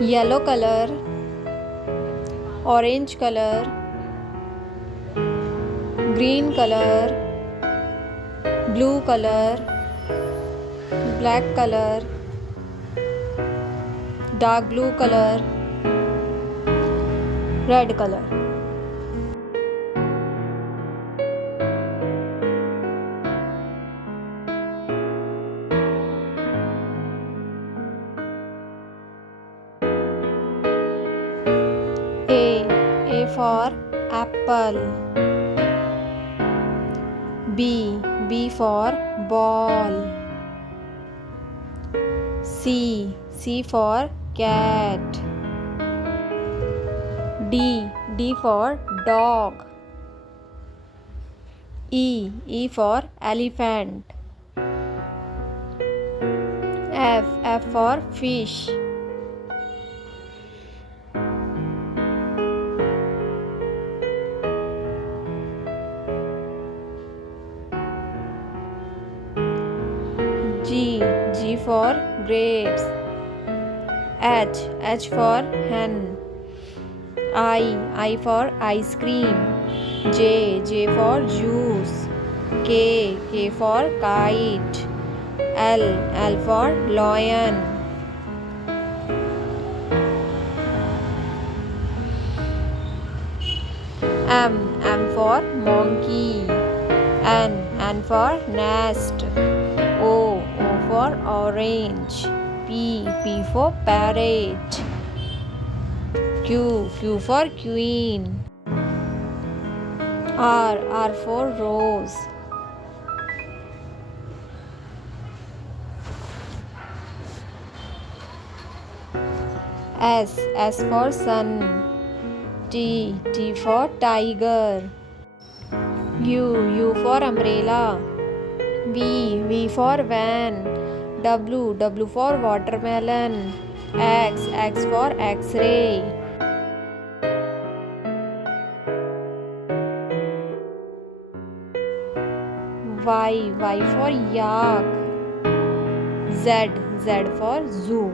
yellow color, orange color, green color, blue color, black color, dark blue color, red color. A for apple. B for ball. C for cat. D for dog. E for elephant. F for fish. G for grapes. H for hen. I for ice cream. J for juice. K for kite. L for lion. M for monkey. N for nest. O for orange. P for parrot. Q for queen. R for rose. S for sun. T for tiger. U for umbrella. V for van. W for watermelon. X for X-ray. Y for yak. Z for zoo.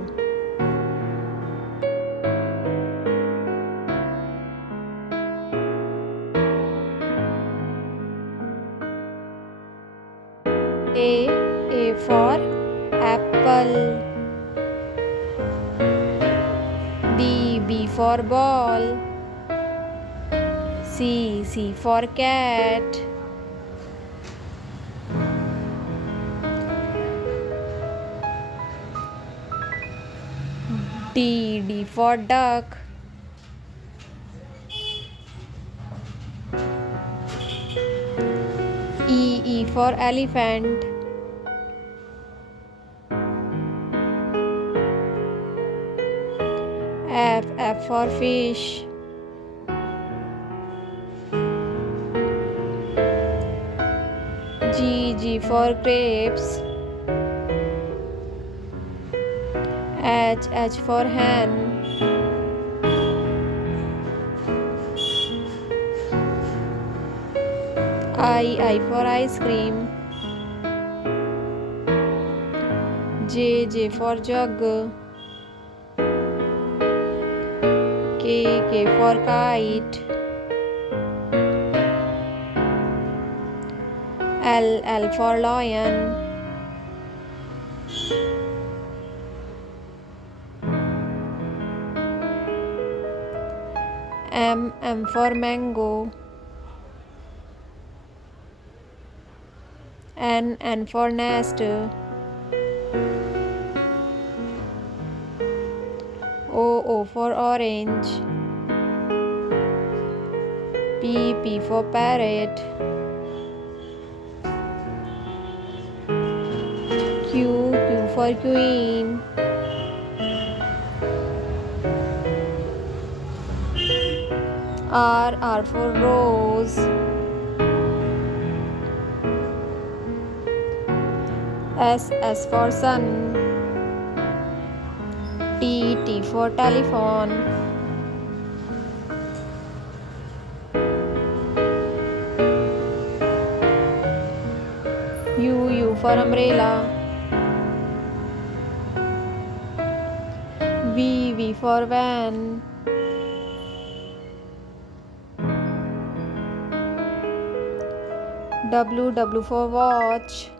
A for apple. B for ball. C for cat. D for duck. E for elephant. F for fish. G for grapes. H for hen. I for ice cream. J for jug. K for kite. L for lion. M for mango. N for nest. O for orange. P for parrot. Q for queen. R for rose. S for sun. T for telephone. U for umbrella. V for van. W for watch.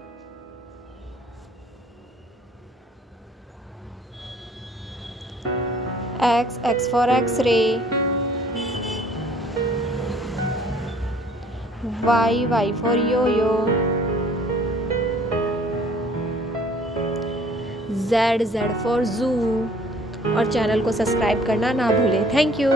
X for X-ray. Y for yo-yo. Z for zoo. और channel को subscribe करना ना भूलें। Thank you.